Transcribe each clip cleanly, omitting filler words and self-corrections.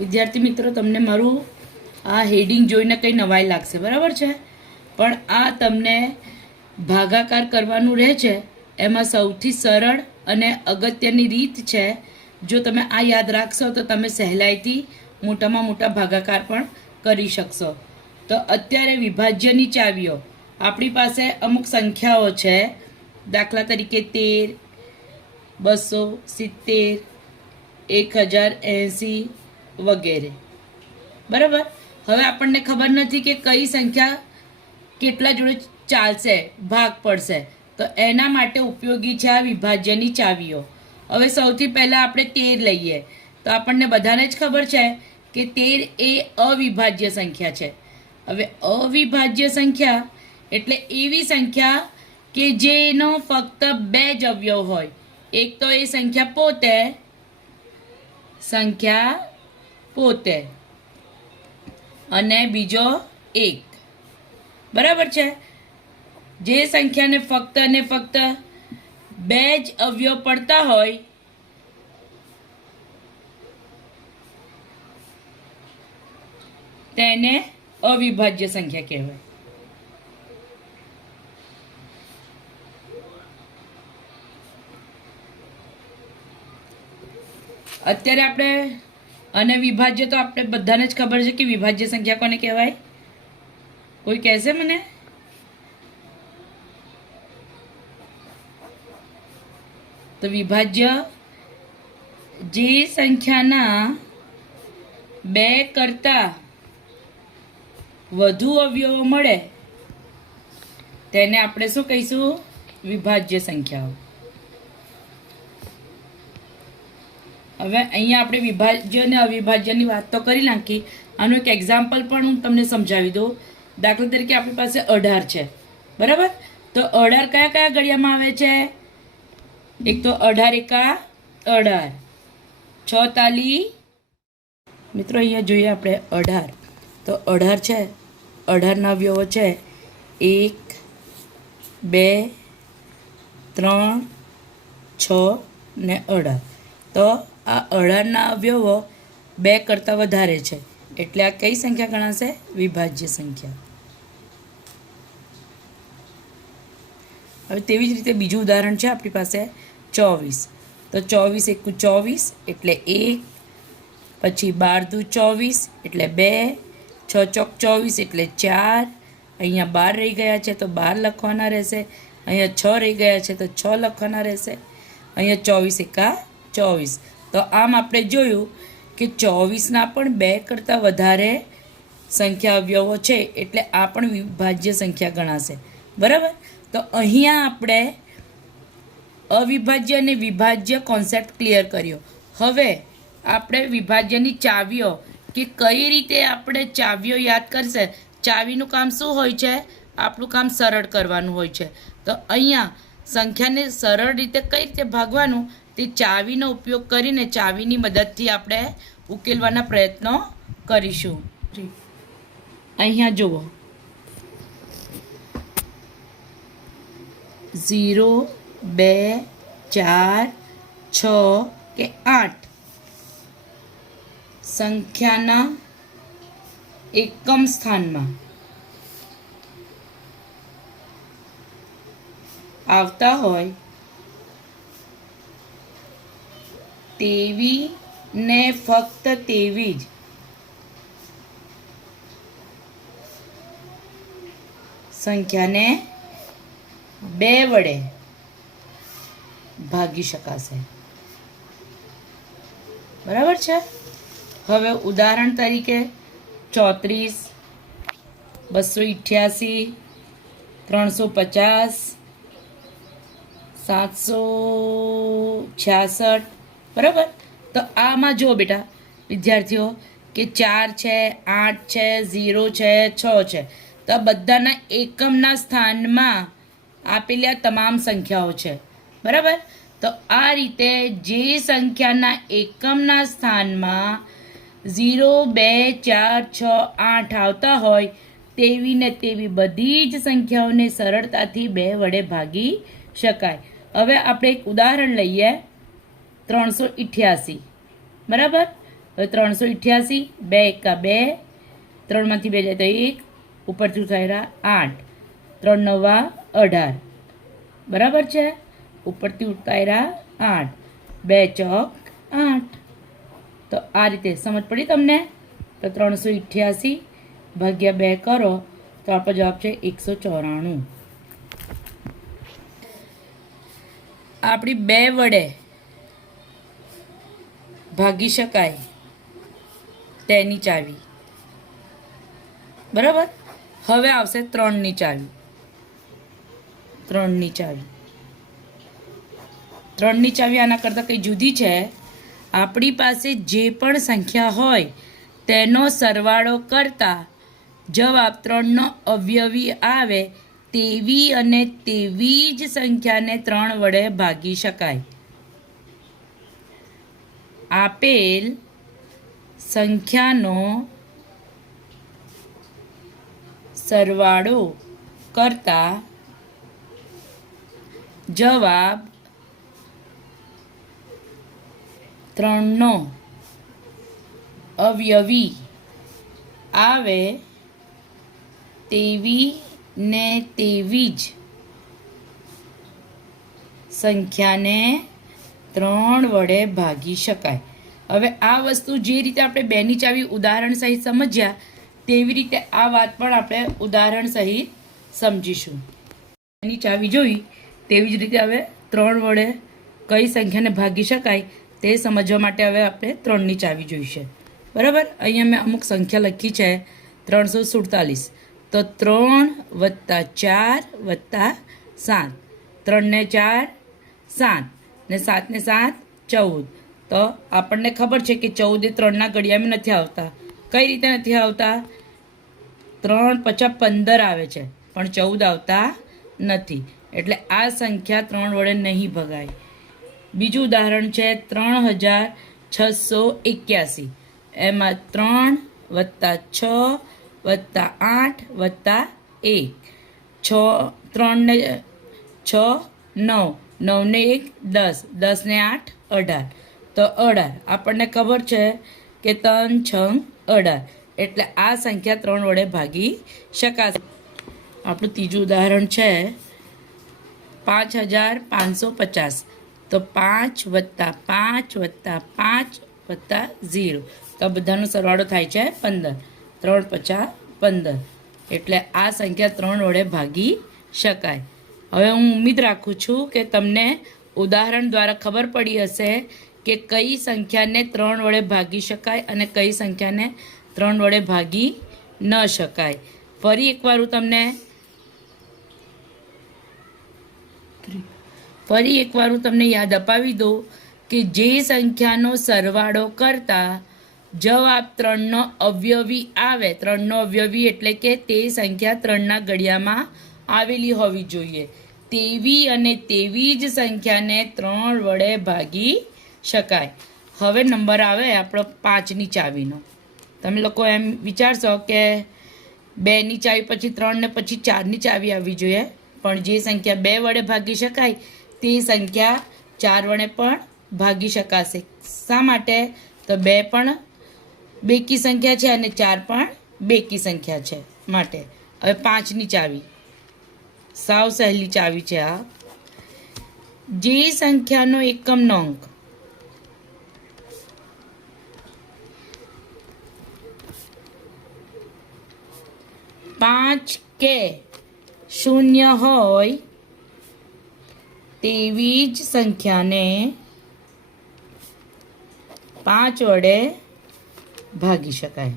વિદ્યાર્થી મિત્રો, તમને મારું આ હેડિંગ જોઈને કંઈ નવાઈ લાગશે, બરાબર છે? પણ આ તમને ભાગાકાર કરવાનું રહે છે, એમાં સૌથી સરળ અને અગત્યની રીત છે. જો તમે આ યાદ રાખશો તો તમે સહેલાઈથી મોટામાં મોટા ભાગાકાર પણ કરી શકશો. તો અત્યારે વિભાજ્યની ચાવીઓ આપણી પાસે અમુક સંખ્યાઓ છે, દાખલા તરીકે 13, 270, 1080 વગેરે. બરાબર. હવે આપણને ખબર નથી કે કઈ સંખ્યા કેટલા જોડે ચાલશે, ભાગ પડશે. તો એના માટે ઉપયોગી છે આ વિભાજ્યની ચાવીઓ. હવે સૌથી પહેલાં આપણે 13 લઈએ તો આપણને બધાને જ ખબર છે કે 13 એ અવિભાજ્ય સંખ્યા છે. હવે અવિભાજ્ય સંખ્યા એટલે એવી સંખ્યા કે જેનો ફક્ત 2 જ અવયવ હોય. એક તો એ સંખ્યા પોતે અને બીજો 1. બરાબર છે? જે સંખ્યાને ફક્ત અને ફક્ત 2 જ અવયવ પડતા હોય તેને અવિભાજ્ય સંખ્યા કહેવાય. અત્યારે આપણે અને વિભાજ્ય તો આપણે બધાને જ ખબર છે કે વિભાજ્ય સંખ્યા કોને કહેવાય? કોઈ કહેશે મને? તો વિભાજ્ય જે સંખ્યાના 2 કરતાં વધુ અવયવો મળે તેને આપણે શું કહીશું? વિભાજ્ય સંખ્યાઓ. હવે અહીંયા આપણે વિભાજ્ય અને અવિભાજ્યની વાત તો કરી નાખી. આનું એક એક્ઝામ્પલ પણ હું તમને સમજાવી દઉં. દાખલા તરીકે આપણી પાસે 18 છે, બરાબર? તો 18 કયા કયા ઘડિયામાં આવે છે? એક તો 18 એકા 18, 6 તાલી. મિત્રો અહીંયા જોઈએ આપણે 18. તો 18 છે, 18ના અવયવો છે 1, 2, 3, 6 ને 18. તો આ 18ના અવયવો 2 કરતાં વધારે છે એટલે આ કઈ સંખ્યા ગણાશે? વિભાજ્ય સંખ્યા. હવે તેવી જ રીતે બીજું ઉદાહરણ છે આપણી પાસે 24. તો 24 એકુ 24 એટલે 1, પછી 12 દુ 24 એટલે 2, 6 ચોક 24 એટલે 4. અહીંયા 12 રહી ગયા છે તો 12 લખવાના રહેશે. અહીંયા 6 રહી ગયા છે તો 6 લખવાના રહેશે. અહીંયા 24 એકા 24. તો આમ આપણે જોયું કે 24ના પણ 2 કરતાં વધારે સંખ્યા અવયવો છે એટલે આ પણ વિભાજ્ય સંખ્યા ગણાશે. બરાબર? તો અહીંયા આપણે અવિભાજ્ય અને વિભાજ્ય કોન્સેપ્ટ ક્લિયર કર્યો. હવે આપણે વિભાજ્યની ચાવીઓ કે કઈ રીતે આપણે ચાવીઓ યાદ કરશે. ચાવીનું કામ શું હોય છે? આપણું કામ સરળ કરવાનું હોય છે. તો અહીંયા સંખ્યાને સરળ રીતે કઈ રીતે ભાગવાનું તે ચાવીનો ઉપયોગ કરીને ચાવીની મદદથી આપણે ઉકેલવાના પ્રયત્નો કરીશું. અહીંયા જુઓ 0, 2, 4, 6 કે 8 સંખ્યાના એકમ સ્થાનમાં આવતા હોય તેવી ને ફક્ત તેવી જ સંખ્યાને 2 વડે ભાગી શકાશે. બરાબર છે? હવે ઉદાહરણ તરીકે 34, 288, 350, 766. બરાબર? તો આમાં જુઓ બેટા વિદ્યાર્થીઓ કે 4 છે, 8 છે, 0 છે, 6 છે. તો આ બધાના એકમના સ્થાનમાં આપેલી આ તમામ સંખ્યાઓ છે. બરાબર? તો આ રીતે જે સંખ્યાના એકમના સ્થાનમાં 0, 2, 4, 6, 8 આવતા હોય તેવી ને તેવી બધી જ સંખ્યાઓને સરળતાથી 2 વડે ભાગી શકાય. હવે આપણે એક ઉદાહરણ લઈએ 388. બરાબર? હવે 388, 2 એકા 2, 3માંથી 2 જાય તો 1, ઉપરથી ઉતાર્યા 8, 3 નવા 18, બરાબર છે. ઉપરથી ઉતાર્યા 8, 2 ચોક 8. તો આ રીતે સમજ પડી તમને? તો 388 ભાગ્યા 2 કરો તો આપણો જવાબ છે 194. આપણી 2 વડે ભાગી શકાય તેની ચાવી, બરાબર. હવે આવશે 3ની ચાવી. 3ની ચાવી આના કરતાં કંઈ જુદી છે. આપણી પાસે જે પણ સંખ્યા હોય તેનો સરવાળો કરતા જવાબ 3નો અવયવી આવે તેવી અને તેવી જ સંખ્યાને 3 વડે ભાગી શકાય. આપેલ સંખ્યાનો સરવાળો કરતા જવાબ 3નો અવયવી આવે તેવી ને તેવી જ સંખ્યાને 3 વડે ભાગી શકાય. હવે આ વસ્તુ જે રીતે આપણે 2ની ચાવી ઉદાહરણ સહિત સમજ્યા તેવી રીતે આ વાત પણ આપણે ઉદાહરણ સહિત સમજીશું. 2ની ચાવી જોઈ તેવી જ રીતે હવે 3 વડે કઈ સંખ્યાને ભાગી શકાય તે સમજવા માટે હવે આપણે 3ની ચાવી જોઈશે, બરાબર. અહીંયા મેં અમુક સંખ્યા લખી છે 347. તો 3 + 4 + 7, 3 ને 4 7 ને 7 ને 7 14. તો આપણને ખબર છે કે 14 એ 3ના ઘડિયામાં નથી આવતા. કઈ રીતે નથી આવતા? 3 × 15 આવે છે પણ 14 આવતા નથી, એટલે આ સંખ્યા 3 વડે નહીં ભગાય. બીજું ઉદાહરણ છે 3681. એમાં 3 + 6 + 8 + 1, 3 ને 6 9, 9 ને 1 10, 10 ને 8 18. તો 18 આપણને ખબર છે કે 3 × 6 18, એટલે આ સંખ્યા 3 વડે ભાગી શકાશે. આપણું ત્રીજું ઉદાહરણ છે 5550. તો 5 + 5 + 5 + 0. તો બધાનો સરવાળો થાય છે 15. 3 × 5 15, એટલે આ સંખ્યા 3 વડે ભાગી શકાય. હવે હું ઉમ્મીદ રાખું છું કે તમને ઉદાહરણ દ્વારા ખબર પડી હશે કે કઈ સંખ્યાને 3 વડે ભાગી શકાય અને કઈ સંખ્યાને 3 વડે ભાગી ન શકાય. ફરી એકવાર હું તમને યાદ અપાવી દઉં કે જે સંખ્યાનો સરવાળો કરતા જવાબ 3નો અવયવી આવે, 3નો અવયવી એટલે કે તે સંખ્યા 3ના ઘડિયામાં આવેલી હોવી જોઈએ તેવી અને તેવી જ સંખ્યાને 3 વડે ભાગી શકાય. હવે નંબર આવે આપણો 5ની ચાવીનો. તમે લોકો એમ વિચારશો કે 2ની ચાવી પછી 3 ને પછી 4ની ચાવી આવવી જોઈએ, પણ જે સંખ્યા 2 વડે ભાગી શકાય તે સંખ્યા 4 વડે પણ ભાગી શકાશે. શા માટે? તો 2 પણ બેકી સંખ્યા છે અને 4 પણ બેકી સંખ્યા છે માટે. હવે 5ની ચાવી સાવ સહેલી ચાવી છે આ. જે સંખ્યાનો એકમનો અંક 5 કે 0 હોય તેવી જ સંખ્યાને 5 વડે ભાગી શકાય.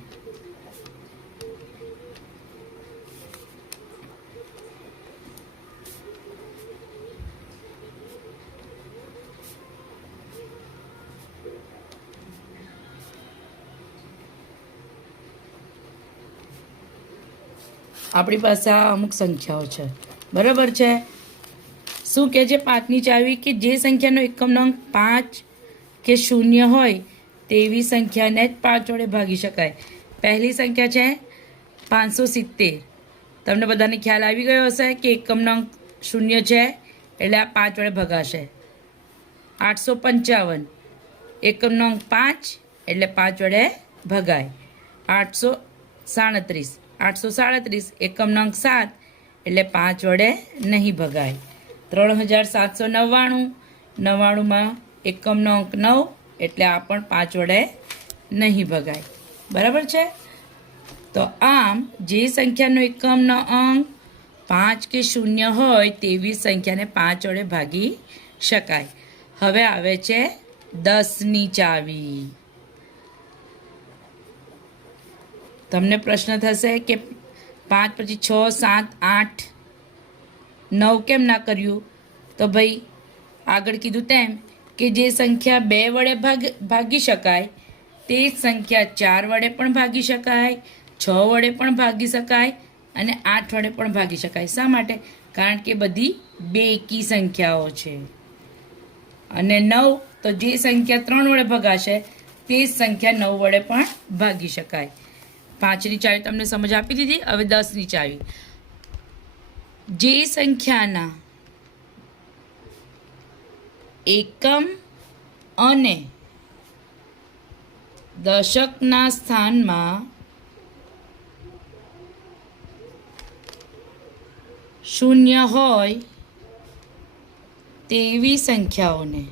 આપણી પાસે આ અમુક સંખ્યાઓ છે, બરાબર છે. શું કહે છે 5ની ચાવી? કે જે સંખ્યાનો એકમનો અંક 5 કે 0 હોય તેવી સંખ્યાને જ 5 વડે ભાગી શકાય. પહેલી સંખ્યા છે 570. તમને બધાને ખ્યાલ આવી ગયો હશે કે એકમનો અંક 0 છે એટલે આ 5 વડે ભગાશે. 855 એકમનો અંક 5 એટલે 5 વડે ભગાય. 837 એકમ નંગ 7 એટલે 5 વડે નહીં ભગાય. 3799 99માં એકમનો અંક 9 એટલે આ પણ 5 વડે નહીં ભગાય. બરાબર છે. તો આમ જે સંખ્યાનો એકમનો અંક 5 કે 0 હોય તેવી સંખ્યાને 5 વડે ભાગી શકાય. હવે આવે છે 10ની ચાવી. તમને પ્રશ્ન થશે કે 5 પછી 6 7 8 9 કેમ ના કર્યું? તો ભાઈ આગળ કીધું તેમ કે જે સંખ્યા 2 વડે ભાગી શકાય તે જ સંખ્યા 4 વડે પણ ભાગી શકાય, 6 વડે પણ ભાગી શકાય અને 8 વડે પણ ભાગી શકાય. શા માટે? કારણ કે બધી બેકી સંખ્યાઓ છે. અને 9 તો જે સંખ્યા 3 વડે ભગાશે તે જ સંખ્યા 9 વડે પણ ભાગી શકાય. 5ની ચાવી તમને સમજ આપી દીધી. હવે 10ની ચાવી. જે સંખ્યાના એકમ અને દશકના સ્થાનમાં શૂન્ય હોય તેવી સંખ્યાઓને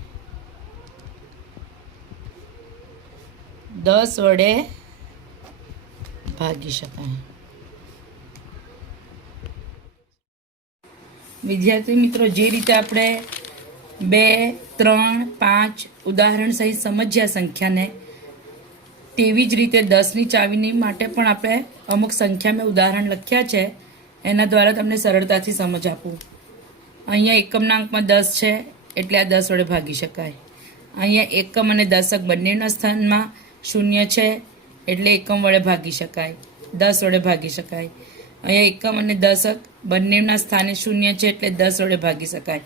10 વડે ભાગી શકાય. વિદ્યાર્થી મિત્રો, જે રીતે આપણે 2, 3, 5 ઉદાહરણ સહિત સમજ્યા સંખ્યાને, તેવી જ રીતે 10ની ચાવીની માટે પણ આપણે અમુક સંખ્યા મેં ઉદાહરણ લખ્યા છે. એના દ્વારા તમને સરળતાથી સમજ આપું. અહીંયા એકમના અંકમાં 10 છે એટલે આ 10 વડે ભાગી શકાય. અહીંયા એકમ અને દશક બંનેના સ્થાનમાં શૂન્ય છે એટલે એકમ વડે ભાગી શકાય, 10 વડે ભાગી શકાય. અહીંયા એકમ અને દશક બંનેના સ્થાને શૂન્ય છે એટલે 10 વડે ભાગી શકાય.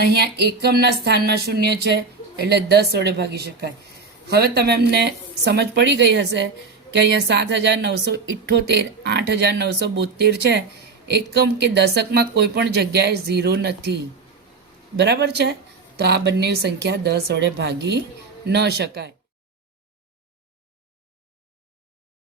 અહીંયા એકમના સ્થાનમાં શૂન્ય છે એટલે 10 વડે ભાગી શકાય. હવે તમે એમને સમજ પડી ગઈ હશે કે અહીંયા 7978 8972 છે. એકમ કે દશકમાં કોઈ પણ જગ્યાએ 0 નથી. બરાબર છે. તો આ બંને સંખ્યા 10 વડે ભાગી ન શકાય.